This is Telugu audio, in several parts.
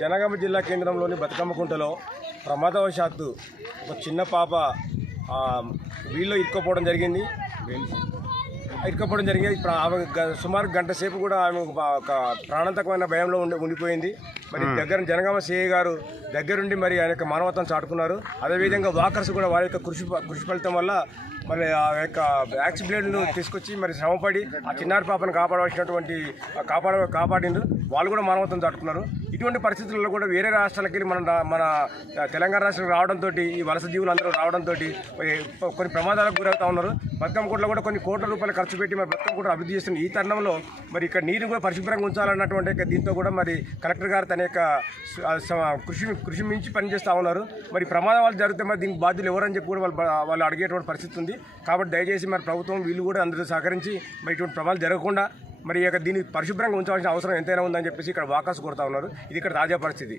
జనగామ జిల్లా కేంద్రంలోని బతుకమ్మకుంటలో ప్రమాదవశాత్తు ఒక చిన్న పాప వీళ్ళు ఇరుక్కుపోవడం జరిగింది. ఇరుక్కోపోవడం జరిగింది. ఇప్పుడు ఆమె సుమారు గంట సేపు కూడా ఆమె ఒక ప్రాణాంతకమైన భయంలో ఉండి ఉండిపోయింది. మరి దగ్గర జనగామ సిఐ గారు దగ్గరుండి మరి ఆయన యొక్క మానవత్వం చాటుకున్నారు. అదేవిధంగా వాకర్స్ కూడా వారి యొక్క కృషి కృషి ఫలితం వల్ల మరి ఆ యొక్క యాక్స్ బ్లేడ్ను తీసుకొచ్చి మరి శ్రమపడి ఆ చిన్నారి పాపను కాపాడవలసినటువంటి కాపాడ కాపాడిండ్రు వాళ్ళు కూడా మానవత్వం చాటుకున్నారు. ఇటువంటి పరిస్థితుల్లో కూడా వేరే రాష్ట్రాలకి మన రా- మన తెలంగాణ రాష్ట్రం రావడంతో ఈ వలస జీవులు అందరూ రావడంతో కొన్ని ప్రమాదాలకు గురవుతా ఉన్నారు. బతుకమ్మకోటలో కూడా కొన్ని కోట్ల రూపాయలు ఖర్చు పెట్టి మరి బతుకమ్మకోట అభివృద్ధి చేస్తున్న ఈ తరుణంలో మరి ఇక్కడ నీరు కూడా పరిశుభ్రంగా ఉంచాలన్నటువంటి దీంతో కూడా మరి కలెక్టర్ గారు తన యొక్క కృషి కృషి మించి పనిచేస్తూ ఉన్నారు. మరి ప్రమాదాలు జరిగితే మరి దీనికి బాధ్యులు ఎవరని చెప్పి కూడా వాళ్ళు వాళ్ళు అడిగేటువంటి పరిస్థితి ఉంది. కాబట్టి దయచేసి మరి ప్రభుత్వం వీళ్ళు కూడా అందరూ సహకరించి మరి ఇటువంటి ప్రమాదాలు జరగకుండా మరి ఇక దీన్ని పరిశుభ్రంగా ఉంచాల్సిన అవసరం ఎంతైనా ఉందని చెప్పేసి ఇక్కడ వాకాస్ కొడతా ఉన్నారు. ఇది ఇక్కడ తాజా పరిస్థితి.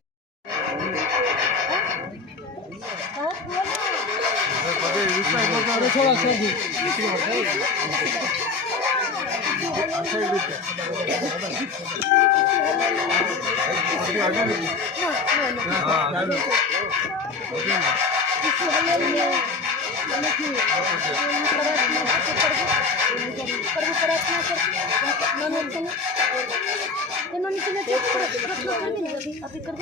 ইমানি তুমি চেক করে রাখো আমি অফিস করব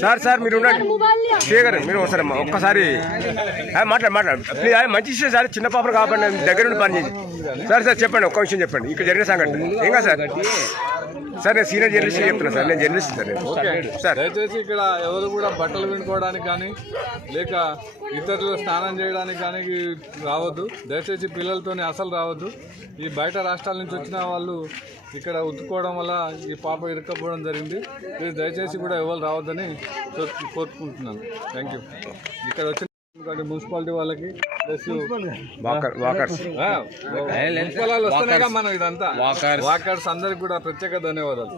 సార్ సార్ మీరు గారు మీరు ఒకసారి అమ్మా, ఒక్కసారి. ఆ, మాట్లాడు మాట్లాడు. ప్లీజ్ ఆ, మంచి విషయం సార్. చిన్న పాపను కాపాడి దగ్గర నుండి పని చేసి సార్ సార్ చెప్పండి ఒక్క విషయం చెప్పండి. ఇక్కడ జరిగిన సంఘటన. ఏం కాదు సార్? సార్ నేను సీనియర్ జర్నలిస్ట్ చెప్తున్నా సార్ నేను జర్నలిస్ట్ సార్ దయచేసి ఇక్కడ ఎవరు కూడా బట్టలు వినుకోవడానికి కానీ లేక ఇతరులు స్నానం చేయడానికి కానీ రావద్దు. దయచేసి పిల్లలతోని అసలు రావద్దు. ఈ బయట రాష్ట్రాల నుంచి వచ్చిన వాళ్ళు ఇక్కడ ఉతుక్కోవడం వల్ల ఈ పాప ఇరుక్కపోవడం జరిగింది. ప్లీజ్ దయచేసి కూడా ఎవరు రావద్దని కోరు- కోరుకుంటున్నాను. థ్యాంక్ యూ ఇక్కడ వచ్చిన మున్సిపాలిటీ వాళ్ళకి వాకర్స్. మనం ఇదంతా. వాకర్స్ అందరికి కూడా ప్రత్యేక ధన్యవాదాలు.